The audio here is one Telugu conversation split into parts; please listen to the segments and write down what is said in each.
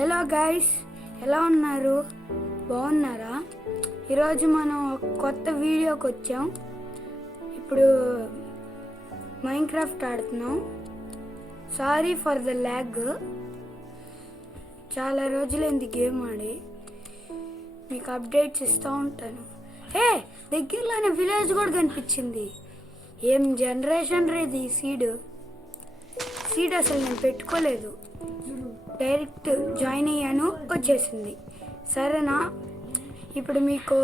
హలో గైస్, ఎలా ఉన్నారు? బాగున్నారా? ఈరోజు మనం కొత్త వీడియోకి వచ్చాం. ఇప్పుడు మైన్క్రాఫ్ట్ ఆడుతున్నాం. Sorry for the lag. చాలా రోజులైంది గేమ్ ఆడి. మీకు అప్డేట్స్ ఇస్తూ ఉంటాను. దగ్గరలోనే విలేజ్ కూడా కనిపించింది. ఏం జనరేషన్ రేది సీడ్ అసలు నేను పెట్టుకోలేదు, డైరెక్ట్ జాయిన్ అయ్యాను, వచ్చేసింది. సరేనా? ఇప్పుడు మీకు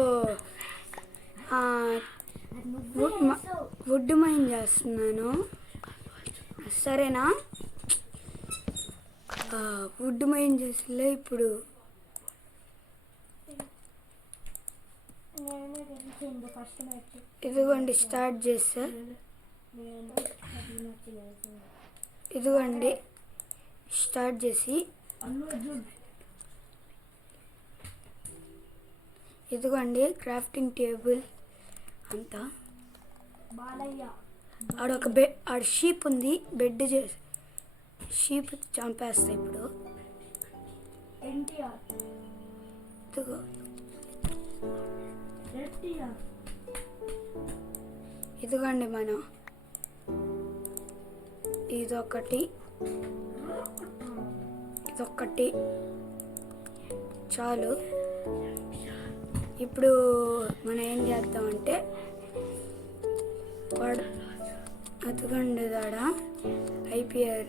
వుడ్ మైన్ చేస్తున్నాను. సరేనా? వుడ్ మైన్ చేసిలే. ఇప్పుడు ఇదిగోండి స్టార్ట్ చేస్తా. ఇదిగోండి స్టార్ట్ చేసి, ఇదిగోండి క్రాఫ్టింగ్ టేబుల్ అంతా. ఆడ షీప్ ఉంది, బెడ్ చేసి షీప్ చంపేస్తా ఇప్పుడు. ఇదిగో ఇదిగోండి మనం ఇదొకటి చాలు. ఇప్పుడు మనం ఏం చేద్దామంటే అదిగోండి దాడ ఐపీఆర్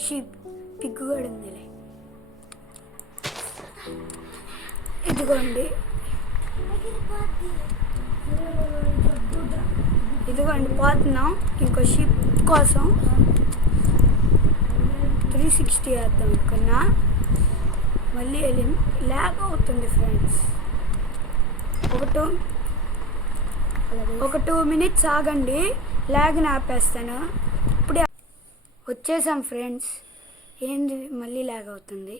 షీప్ పిగ్గు కూడా ఉందిలే. ఇదిగోండి పోతున్నాం ఇంకో షీప్ కోసం. 360 వేద్దాం అనుకున్నా, మళ్ళీ ల్యాగ్ అవుతుంది ఫ్రెండ్స్. ఒక 2 minutes ఆగండి, ల్యాగ్ని ఆపేస్తాను. ఇప్పుడే వచ్చేసాం ఫ్రెండ్స్. ఏంది మళ్ళీ ల్యాగ్ అవుతుంది?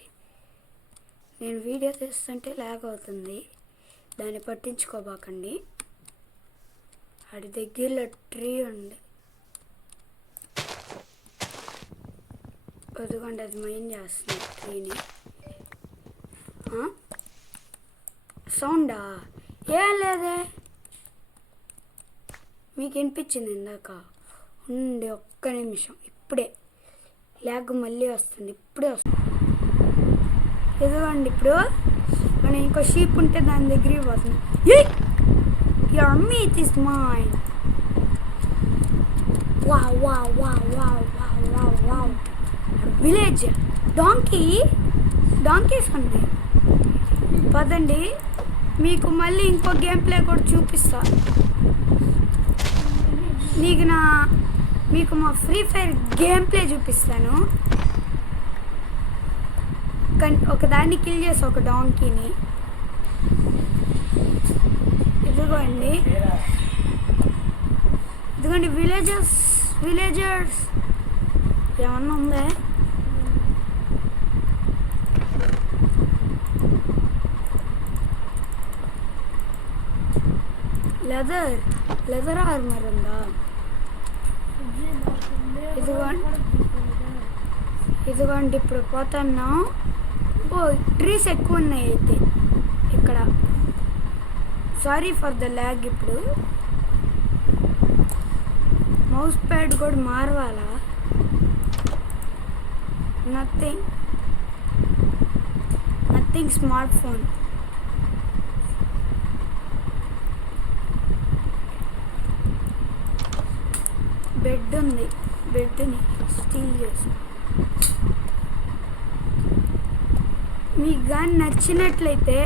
నేను వీడియో తీస్తుంటే ల్యాగ్ అవుతుంది, దాన్ని పట్టించుకోబాకండి. ఆడి దగ్గరలో ట్రీ ఉంది, అదిగోండి అది మైన్ చేస్తుంది ట్రీని. సౌండా? ఏం లేదే, మీకు వినిపించింది ఇందాక? ఉండి ఒక్క నిమిషం, ఇప్పుడే ల్యాగ్ మళ్ళీ వస్తుంది, ఇప్పుడే వస్తుంది. ఇదిగోండి ఇప్పుడు మనం ఇంకో షీప్ ఉంటే దాని దగ్గరికి పోతుంది. Your meat is mine. Wow. Village donkeys ఉంది. పదండి, మీకు మళ్ళీ ఇంకో గేమ్ ప్లే కూడా చూపిస్తా. మీకు మా ఫ్రీ ఫైర్ గేమ్ ప్లే చూపిస్తాను. ఒకదాన్ని కిల్ చేసి ఒక డాంకీని. ఇదిగోండి విలేజర్స్ ఏమన్నా ఉందా? లెదర్ ఆర్మర్ ఉందా? ఇదిగోండి ఇప్పుడు పోతున్నాం. ట్రీస్ ఎక్కువ ఉన్నాయి అయితే ఇక్కడ. Sorry for the lag. ఇప్పుడు మౌస్ ప్యాడ్ కూడా మారవాలా? Nothing smart phone. బెడ్ ఉంది, బెడ్ని స్టీల్ చేసి. మీకు కానీ నచ్చినట్లయితే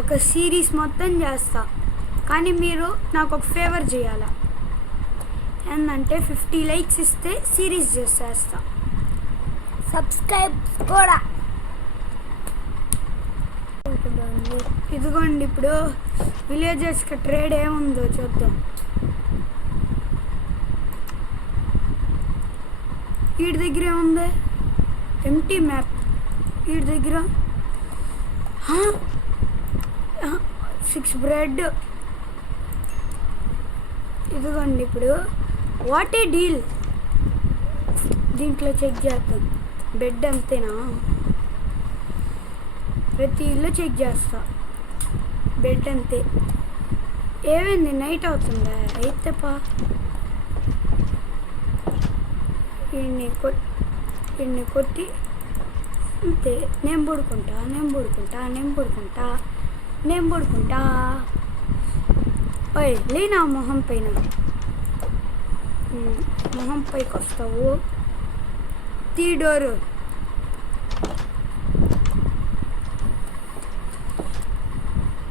ఒక సిరీస్ మొత్తం చేస్తా, కానీ మీరు నాకు ఒక ఫేవర్ చేయాలా. ఏంటంటే 50 likes ఇస్తే సిరీస్ చేసేస్తా. సబ్స్క్రైబ్ కూడా. ఇదిగోండి ఇప్పుడు విలేజర్స్కి ట్రేడ్ ఏముందో చూద్దాం. వీడి దగ్గర ఏముంది? Empty map. వీడి దగ్గర 6 బ్రెడ్. ఇదిగోండి ఇప్పుడు వాట్ ఏ డీల్. దీంట్లో చెక్ చేద్దాం. బెడ్ అంతేనా? ప్రతి ఇల్లు చెక్ చేస్తా. బెడ్ అంతే. ఏమైంది, నైట్ అవుతుందా? అయితే పా ఇన్ని కొట్టి అంతే. నేను పడుకుంటా. ఓయ్ లేనా మొహం పైన, మొహం పైకి వస్తావు. తీ డోరు.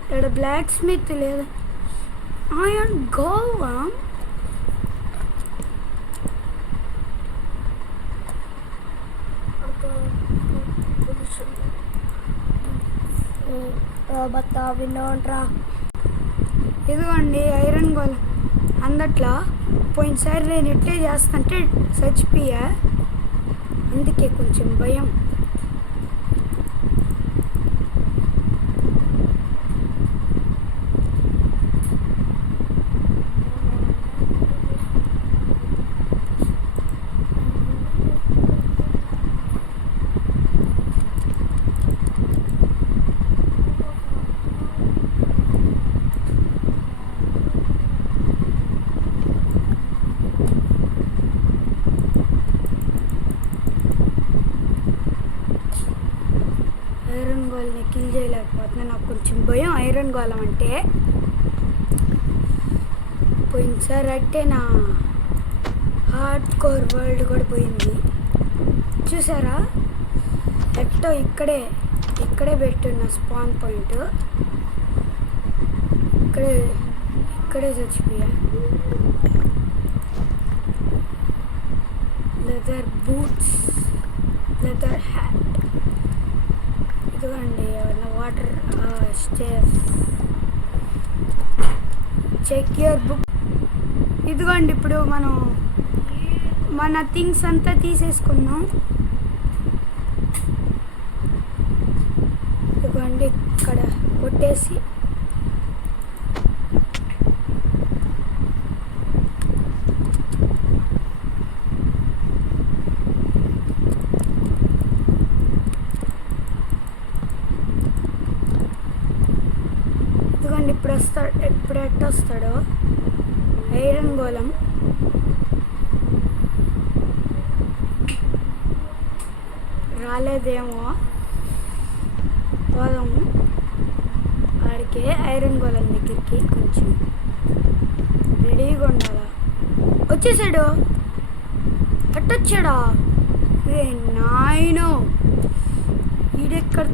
ఇక్కడ బ్లాక్ స్మిత్ లేదు. ఐరన్ గోళం. వినోడ్రా, ఇదిగోండి ఐరన్ గోళం. అందట్లా పోయినసారి నేను ఇట్లే చేస్తుంటే చచ్చిపోయా, అందుకే కొంచెం భయం. ఐరన్ గోల్ని కిల్ చేయలేకపోతున్నా, నాకు కొంచెం భయం ఐరన్ గోళం అంటే. పోయినసారి అంటే నా హార్డ్ కోర్ వరల్డ్ కూడా పోయింది చూసారా. ఎట్టో ఇక్కడే పెట్టున్న స్పాన్ పాయింట్, ఇక్కడే చచ్చిపోయా. Leather boots, leather hat. ఇదిగోండి ఏమన్నా వాటర్ స్టేఫ్. Check your book. ఇదిగోండి ఇప్పుడు మనం మన థింగ్స్ అంతా తీసేసుకున్నాం. ఇదిగోండి ఇక్కడ కొట్టేసి ఇప్పుడు ఎట్టొస్తాడో ఐరన్ గోళం. రాలేదేమో, పోదాము ఆడికే ఐరన్ గోళం దగ్గరికి. కొంచెం రెడీగా ఉండాలా. వచ్చేసాడు, అట్టొచ్చాడా? రే నాయనో, ఈడెక్కడ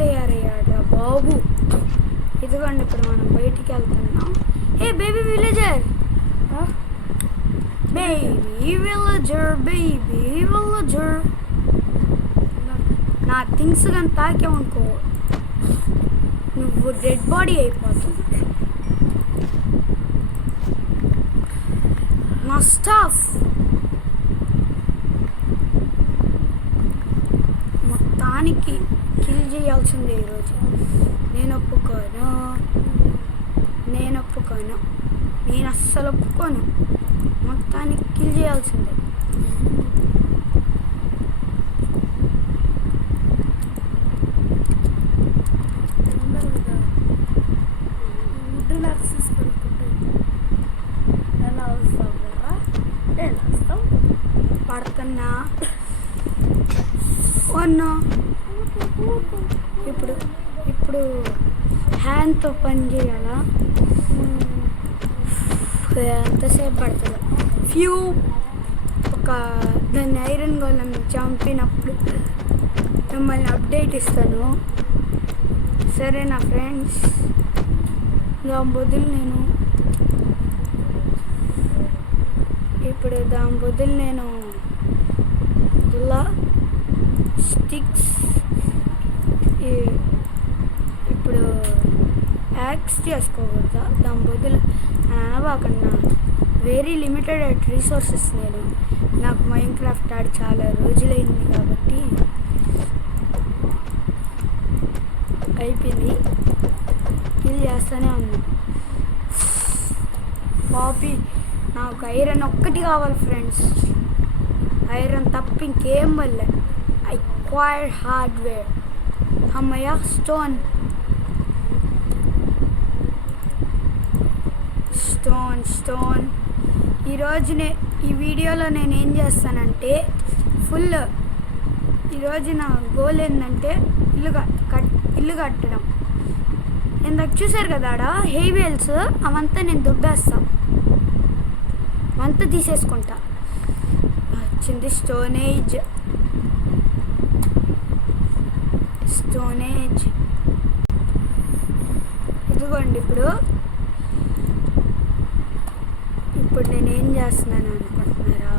తయారయ్యాడా బాబు. ఇదిగోండి ఇప్పుడు మనం బయటికి వెళ్తున్నాం. ఏ బేబీ విలేజర్, నా థింగ్స్ కానీ తాకేమనుకో నువ్వు డెడ్ బాడీ అయిపోతావు. నా స్టాఫ్ మొత్తానికి కిల్ చేయాల్సిందే ఈరోజు. నేను అస్సలు ఒప్పుకోను. మొత్తానికి కిల్ చేయాల్సిందే. పడుతున్నా ఇప్పుడు హ్యాండ్తో పని చేయాలా? ఎంతసేపు పడుతుంది? దాన్ని ఐరన్ గోళం చంపినప్పుడు మిమ్మల్ని అప్డేట్ ఇస్తాను, సరేనా ఫ్రెండ్స్? దాని బదులు నేను ఇలా స్టిక్స్, ఇప్పుడు యాక్స్ చేసుకోకూడదా? దాని బదులు అనవాకన్నా వెరీ లిమిటెడ్ రిసోర్సెస్. నాకు మైన్క్రాఫ్ట్ ఆడి చాలా రోజులైంది కాబట్టి అయిపోయింది. కిల్ చేస్తూనే ఉన్నా. పాపీ, నాకు ఐరన్ ఒక్కటి కావాలి ఫ్రెండ్స్. ఐరన్ తప్ప ఇంకేం వల్ల. I choir hardware. అమ్మయ్య స్టోన్ స్టోన్ స్టోన్ ఈ వీడియోలో నేను ఏం చేస్తానంటే ఫుల్ ఈరోజు నా గోల్ ఏంటంటే ఇల్లు కట్టడం. ఇందాక చూసారు కదా ఆడ హెయివేల్స్ అవంతా నేను దుబ్బేస్తాను, అవంతా తీసేసుకుంటా. వచ్చింది స్టోనేజ్ ఇదిగోండి. ఇప్పుడు నేనేం చేస్తున్నాను అనుకుంటున్నారా?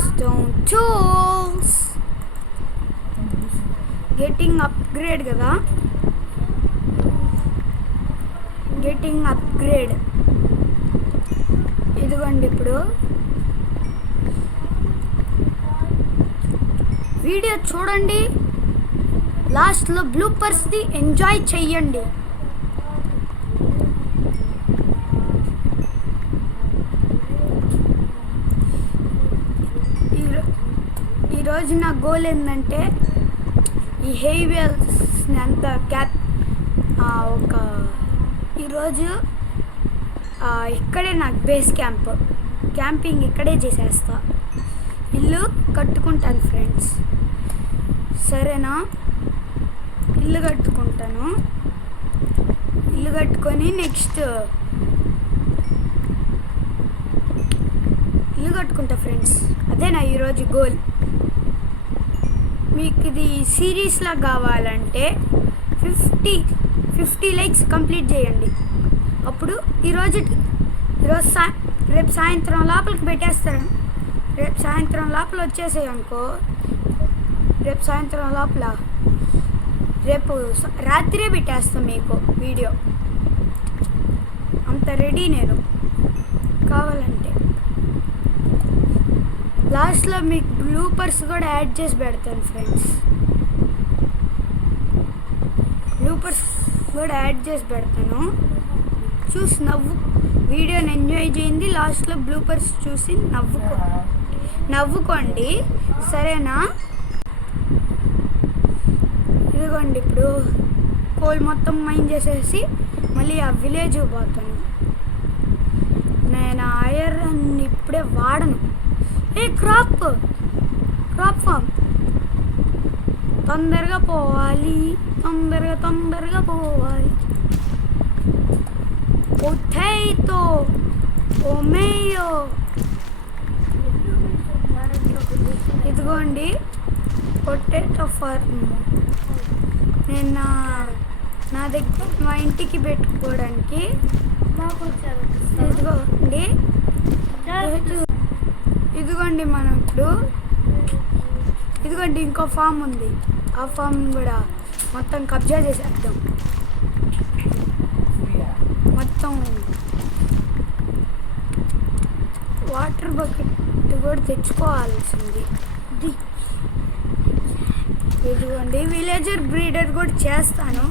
స్టోన్ టూల్స్ గెటింగ్ అప్గ్రేడ్ కదా, గెటింగ్ అప్గ్రేడ్. ఇదిగోండి ఇప్పుడు వీడియో చూడండి, లాస్ట్లో బ్లూపర్స్ది ఎంజాయ్ చెయ్యండి. ఈరోజు నా గోల్ ఏంటంటే ఈ హెయివేల్స్ని అంతా ఈరోజు ఇక్కడే నాకు బేస్ క్యాంపింగ్ ఇక్కడే చేసేస్తా. ఇల్లు కట్టుకుంటాను ఫ్రెండ్స్, సరేనా? ఇల్లు కట్టుకుంటాను. ఇల్లు కట్టుకొని నెక్స్ట్ ఇల్లు కట్టుకుంటా ఫ్రెండ్స్. అదే నా ఈరోజు గోల్. మీకు ఇది సిరీస్లా కావాలంటే 50 లైక్స్ కంప్లీట్ చేయండి. అప్పుడు రేపు సాయంత్రం లోపలికి పెట్టేస్తాను. రేపు సాయంత్రం లోపల వచ్చేసాయి అనుకో, రేపు రాత్రే పెట్టేస్తాను మీకు వీడియో. అంత రెడీ నేను. కావాలంటే లాస్ట్లో మీకు బ్లూపర్స్ కూడా యాడ్ చేసి పెడతాను ఫ్రెండ్స్. చూసి వీడియోని ఎంజాయ్ చేయండి. లాస్ట్లో బ్లూపర్స్ చూసి నవ్వుకోండి, సరేనా? ఇదిగోండి ఇప్పుడు కోల్ మొత్తం మైన్ చేసేసి మళ్ళీ ఆ విలేజ్ పోతాను. నేను ఐరన్ ఇప్పుడే వాడను. క్రాప్ ఫామ్ తొందరగా పోవాలి. పొటాటో టొమాటో ఇదిగోండి పొటాటో ఫార్మ్. నేను నా దగ్గర మా ఇంటికి పెట్టుకోవడానికి ఇదిగోండి మనం ఇదిగోండి ఇంకో ఫామ్ ఉంది. ఆ ఫామ్ కూడా మొత్తం కబ్జా చేసేద్దాం. మొత్తం వాటర్ బకెట్ కూడా తెచ్చుకోవాల్సింది. ఇదిగోండి విలేజర్ బ్రీడర్ కూడా చేస్తాను.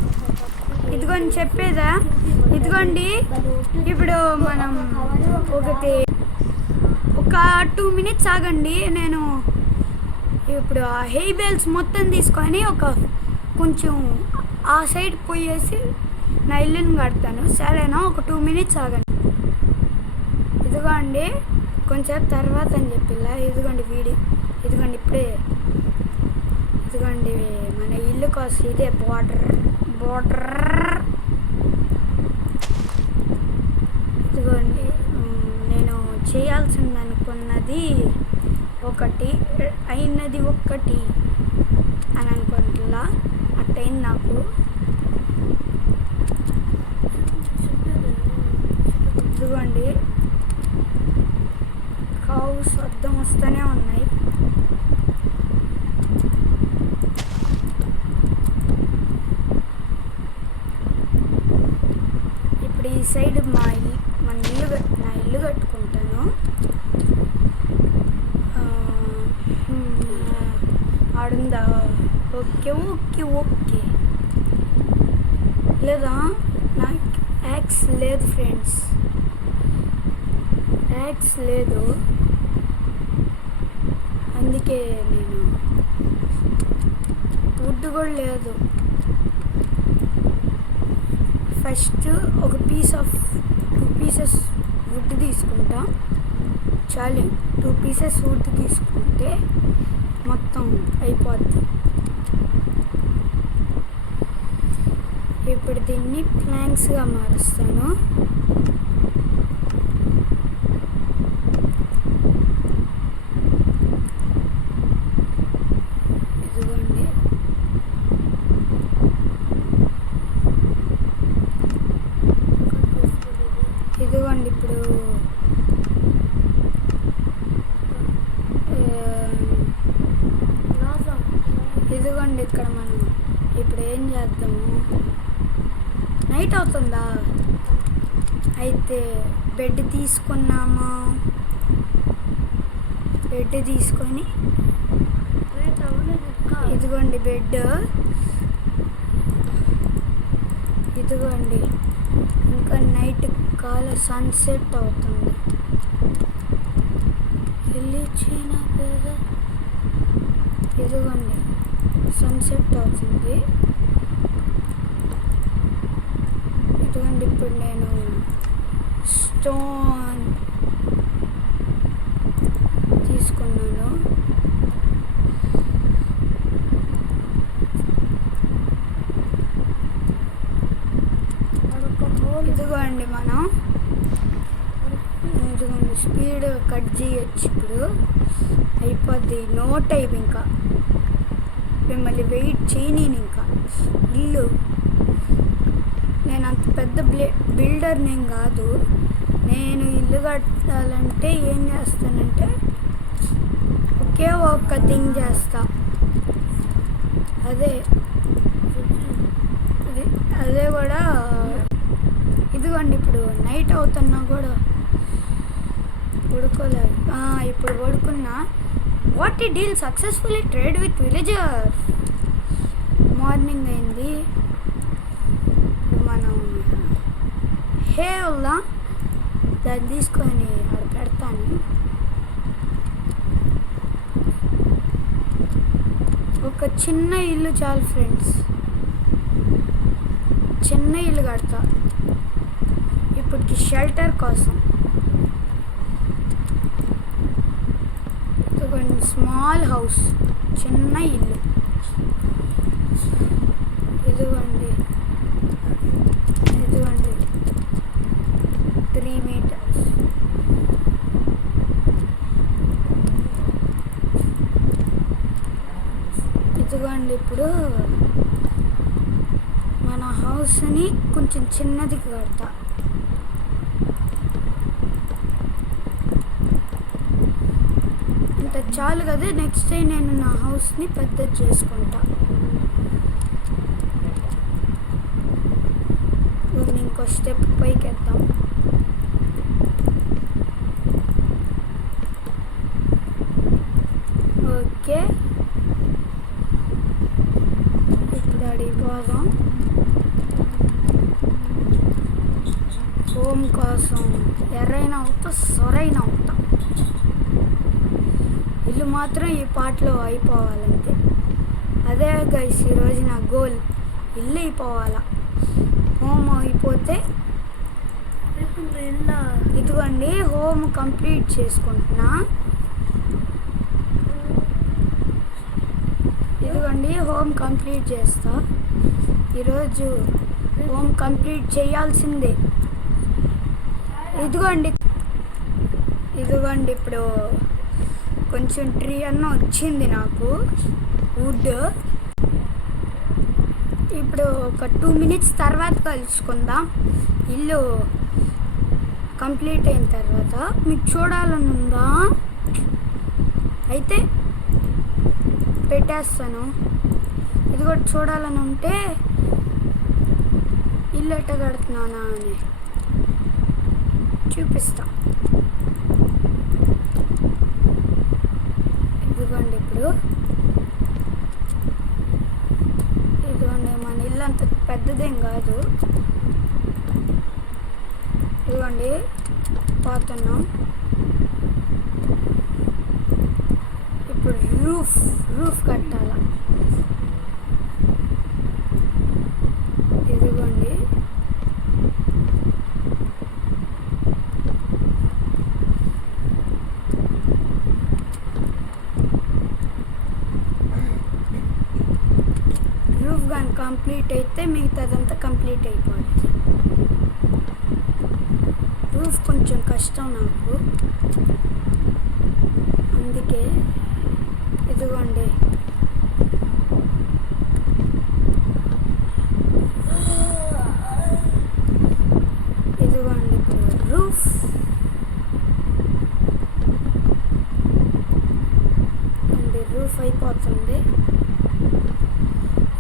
ఇదిగోండి చెప్పేదా, ఇదిగోండి ఇప్పుడు మనం ఒక 2 minutes ఆగండి. నేను ఇప్పుడు ఆ హెయిబేల్స్ మొత్తం తీసుకొని కొంచెం ఆ సైడ్ పోయేసి నా ఇల్లుని కడతాను, సరేనా? ఒక 2 minutes ఆగండి. ఇదిగోండి కొంచెం తర్వాత అని చెప్పిలా. ఇదిగోండి ఇప్పుడే ఇదిగోండి మన ఇల్లు కోసం ఇదే బోర్డర్. ఇదిగోండి నేను చేయాల్సింది అనుకున్నది ఒకటి అయినది ఒకటి అని అనుకుంటున్నా. అట్టయింది నాకు. ఇదిగోండి కౌస్ అద్దం వస్తూనే ఉన్నాయి. ఇప్పుడు ఈ సైడ్ నా ఇల్లు కట్టుకుంటాను. ఆడుందా? ఓకే లేదా నాకు యాక్స్ లేదు ఫ్రెండ్స్. పికాక్స్ లేదు, అందుకే నేను వుడ్ కూడా లేదు. ఫస్ట్ ఒక 2 పీసెస్ వుడ్ తీసుకుంటా. చాలు, 2 పీసెస్ వుడ్ తీసుకుంటే మొత్తం అయిపోద్ది. ఇప్పుడు దీన్ని ప్లాంక్స్గా మారుస్తాను. ఇదిగోండి, ఇప్పుడు ఇదిగోండి ఇక్కడ మనం ఇప్పుడు ఏం చేద్దాము, నైట్ అవుతుందా, అయితే బెడ్ తీసుకున్నామా, బెడ్ తీసుకొని ఇదిగోండి బెడ్, ఇదిగోండి ఇంకా నైట్ సన్సెట్ అవుతుంది. ఇదిగోండి సన్సెట్ అవుతుంది. ఇదిగోండి ఇప్పుడు నేను స్టోన్ తీసుకున్నాను. ఇదిగోండి మనం ఇదిగోండి స్పీడ్ కట్ చేయొచ్చు. ఇప్పుడు అయిపోద్ది, నో టైం. ఇంకా మిమ్మల్ని వెయిట్ చేయని. ఇంకా ఇల్లు నేను అంత పెద్ద బిల్డర్ని ఏం కాదు. నేను ఇల్లు కట్టాలంటే ఏం చేస్తానంటే ఒకే ఒక్క థింగ్ చేస్తా, అదే కూడా ఇదిగోండి ఇప్పుడు నైట్ అవుతున్నా కూడా పడుకోలేదు. ఇప్పుడు పడుకున్నా. వాట్ ఈ deal successfully trade with villager. Morning అయింది. ఇప్పుడు మనం హేవ్లా దాన్ని తీసుకొని అక్కడ పెడతాను. ఒక చిన్న ఇల్లు చాలు ఫ్రెండ్స్, చిన్న ఇల్లు కడతా ఇప్పటికి షెల్టర్ కోసం. స్మాల్ హౌస్, చిన్న ఇల్లు. ఇదిగోండి 3 meters. ఇదిగోండి ఇప్పుడు మన హౌస్ని కొంచెం చిన్నది కడతా. ఇంత చాలు కదా, నెక్స్ట్ టైం నేను నా హౌస్ని పెద్దది చేసుకుంటా. ఇంకో స్టెప్ పైకి వెళ్తాం. ఓకే, ఇప్పుడు అడిగిపోదాం. హోమ్ కోసం ఎర్రైనా అవుతా, సొరైనా అవుతా. ఇల్లు మాత్రం ఈ పాటలో అయిపోవాలంతే. అదే గైస్ ఈరోజు నా గోల్, ఇల్లు అయిపోవాలా. హోమ్ అయిపోతే ఇదిగోండి హోమ్ కంప్లీట్ చేసుకుంటున్నా. ఇదిగోండి హోమ్ కంప్లీట్ చేస్తా. ఈరోజు హోమ్ కంప్లీట్ చేయాల్సిందే. ఇదిగోండి ఇప్పుడు కొంచెం ట్రీ అన్న వచ్చింది నాకు, వుడ్. ఇప్పుడు ఒక 2 minutes తర్వాత కలుసుకుందాం. ఇల్లు కంప్లీట్ అయిన తర్వాత మీకు చూడాలని ఉందా అయితే పెట్టేస్తాను. ఇది కూడా చూడాలని ఉంటే ఇల్లు ఎట్ట కడుతున్నానా అని చూపిస్తా. ఇదిగోండి ఇదిగోండి మన ఇల్లు అంత పెద్దదేం కాదు. ఇదిగోండి పోతున్నాం. ఇప్పుడు రూఫ్ కట్టాల. ఇదిగోండి రూఫ్ కానీ కంప్లీట్ అయితే మిగతాదంతా కంప్లీట్ అయిపోద్ది. రూఫ్ కొంచెం కష్టం నాకు, అందుకే ఇదిగోండి ఇప్పుడు రూఫ్ అండి. రూఫ్ అయిపోతుంది,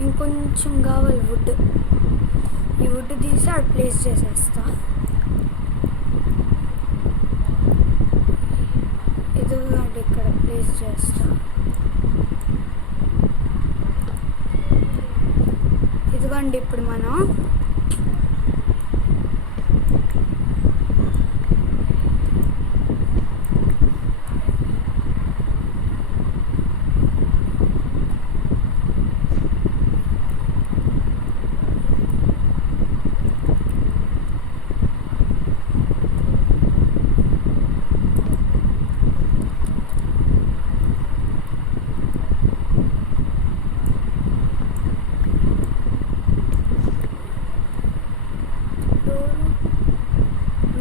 ఇంకొంచెం కావాలి వుడ్. ఈ వుడ్ తీసి అక్కడ ప్లేస్ చేసేస్తా. ఇదిగోండి ఇక్కడ ప్లేస్ చేస్తా. ఇదిగోండి ఇప్పుడు మనం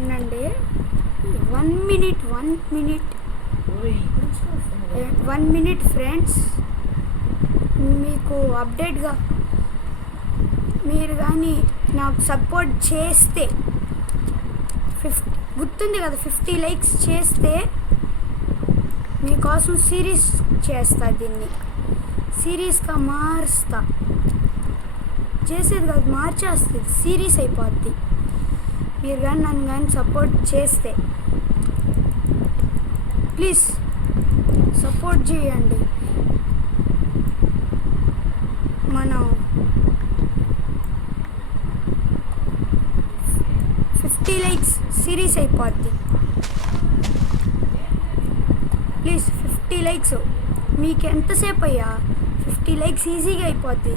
ఉండండి. 1 minute ఫ్రెండ్స్. మీకు అప్డేట్గా మీరు కానీ నాకు సపోర్ట్ చేస్తే గుర్తుంది కదా, 50 likes చేస్తే మీకోసం సిరీస్ చేస్తా. దీన్ని సిరీస్గా మారుస్తా. చేసేది కాదు, మార్చేస్తుంది, సిరీస్ అయిపోద్ది. మీరు కానీ నన్ను కానీ సపోర్ట్ చేస్తే ప్లీజ్ సపోర్ట్ చేయండి. మనం 50 likes సిరీస్ అయిపోద్ది. Please 50 likes. మీకు ఎంతసేపు అయ్యా? 50 likes ఈజీగా అయిపోద్ది.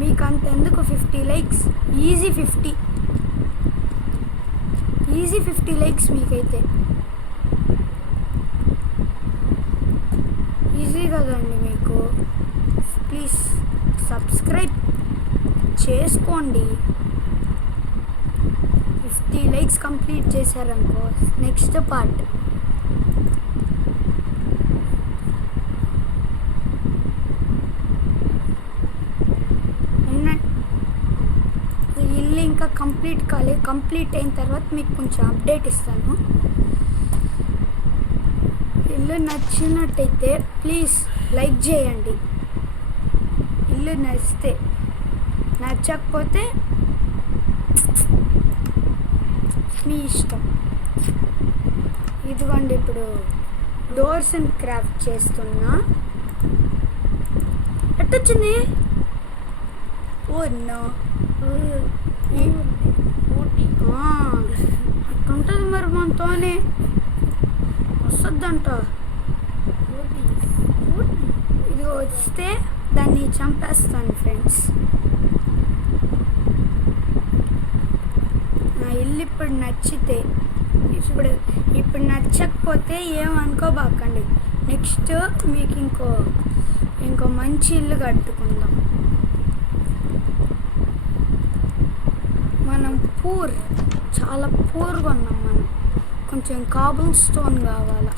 మీకు అంతెందుకు 50 likes, ఈజీ 50 likes మీకైతే ఈజీ కదండి మీకు. ప్లీజ్ సబ్స్క్రైబ్ చేసుకోండి. 50 likes కంప్లీట్ చేశారనుకో, నెక్స్ట్ పార్ట్ ఇల్లు ఇంకా కంప్లీట్ కాలేదు. కంప్లీట్ అయిన తర్వాత మీకు కొంచెం అప్డేట్ ఇస్తాను. ఇల్లు నచ్చినట్టయితే ప్లీజ్ లైక్ చేయండి. ఇల్లు నచ్చితే, నచ్చకపోతే మీ ఇష్టం. ఇదిగోండి ఇప్పుడు డోర్స్ అండ్ క్రాఫ్ట్ చేస్తున్నా. ఎట్టొచ్చింది? ఓ నో, అట్టుంటుంది మరి, మనతోనే వస్తుందంట. ఇది వస్తే దాన్ని చంపేస్తాను ఫ్రెండ్స్. నా ఇల్లు ఇప్పుడు నచ్చితే, ఇప్పుడు నచ్చకపోతే ఏమనుకోబాకండి. నెక్స్ట్ మీకు ఇంకో మంచి ఇల్లు కట్టుకుందాం. మనం చాలా పూర్గా ఉన్నాం. మనం కొంచెం కాబుల్ స్టోన్ కావాలా.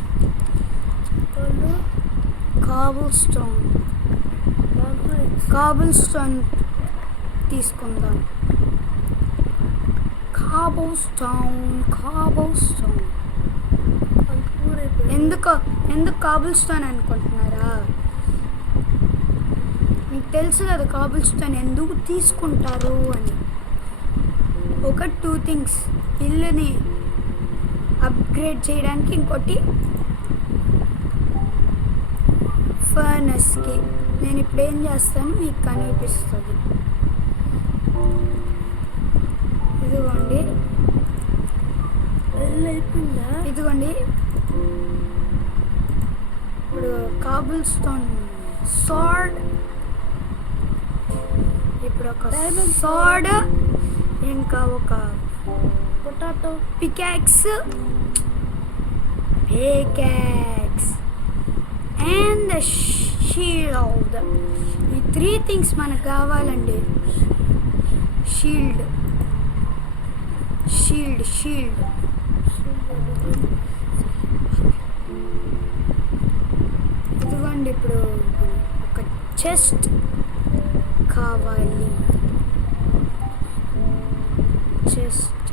కాబుల్ స్టోన్ తీసుకుందాం. కాబుల్ స్టోన్ ఎందుకు కాబుల్ స్టోన్ అనుకుంటున్నారా? మీకు తెలుసు కదా కాబుల్ స్టోన్ ఎందుకు తీసుకుంటారు అని. 2 things, ఇల్లుని అప్గ్రేడ్ చేయడానికి, ఇంకోటి ఫర్నెస్కి. నేను ఇప్పుడు ఏం చేస్తాను మీకు కనిపిస్తుంది. ఇదిగోండి ఇప్పుడు కాబుల్ స్టోన్ సార్డ్, ఇప్పుడు ఒక Diamond సార్డ్, ఇంకా ఒక potato peacocks and the shield. ఈ 3 థింగ్స్ మనకు కావాలండి. షీల్డ్ షీల్డ్ షీల్డ్ ఇదిగోండి. ఇప్పుడు ఒక చెస్ట్ కావాలి. చెస్ట్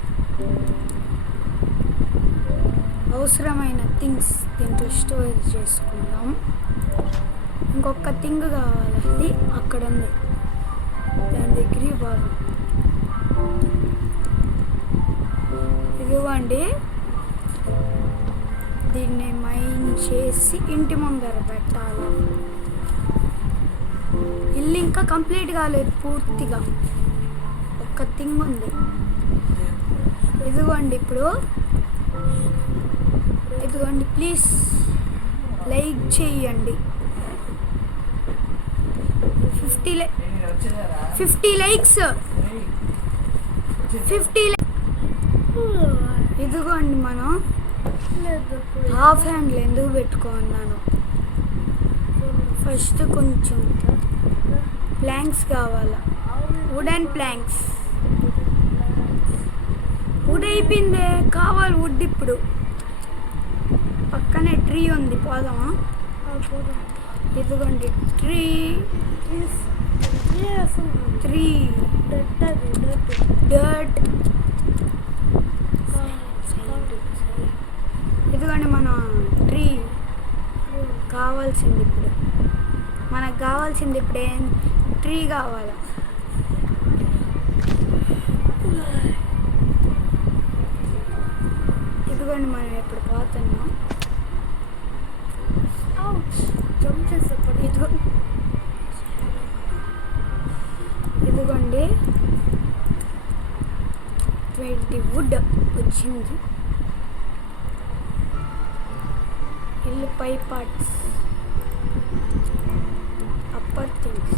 అవసరమైన థింగ్స్ దీంట్లో స్టోర్ చేసుకుందాం. ఇంకొక థింగ్ కావాలి, అది అక్కడ ఉంది, దాని దగ్గర బాగా. ఇదిగోండి, దీన్ని మైన్ చేసి ఇంటి ముందర పెట్టాలి. ఇల్లు ఇంకా కంప్లీట్ కాలేదు పూర్తిగా, ఒక్క థింగ్ ఉంది. ఇదిగోండి ఇదిగోండి, ప్లీజ్ లైక్ చేయండి. 50 లైక్స్. ఇదిగోండి, మనం హాఫ్ హ్యాండ్లు ఎందుకు పెట్టుకున్నాను. ఫస్ట్ కొంచెం ప్లాంక్స్ కావాలా, వుడెన్ ప్లాంక్స్. వుడ్ అయిపోయిందే, కావాలి వుడ్. ఇప్పుడు పక్కనే ట్రీ ఉంది, పోదామా? ఇదిగోండి ట్రీ. డర్ట్. ఇదిగోండి మన ట్రీ కావాల్సింది. ఇప్పుడు మనకు కావాల్సింది ఇప్పుడు ఏం ట్రీ కావాలా. ఇదిగోండి మనం ఇప్పుడు పోతున్నాం. ఇదిగోండి 20 వుడ్ వచ్చింది. ఇల్లు పై పార్ట్స్, అప్పర్ థింగ్స్.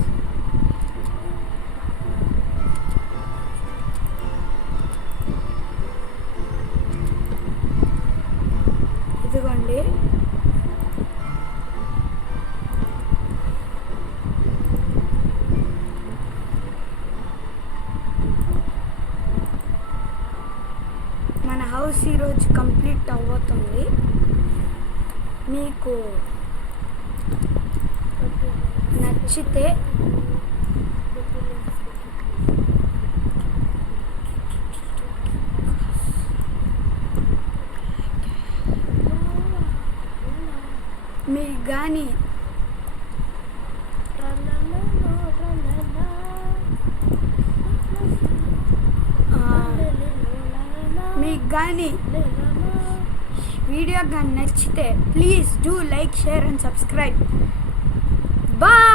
ఇదిగోండి మన హౌస్ ఈరోజు కంప్లీట్ అవ్వుతుంది. మీకు నచ్చితే మీకు కానీ వీడియో కానీ నచ్చితే please do like, share and subscribe. Bye.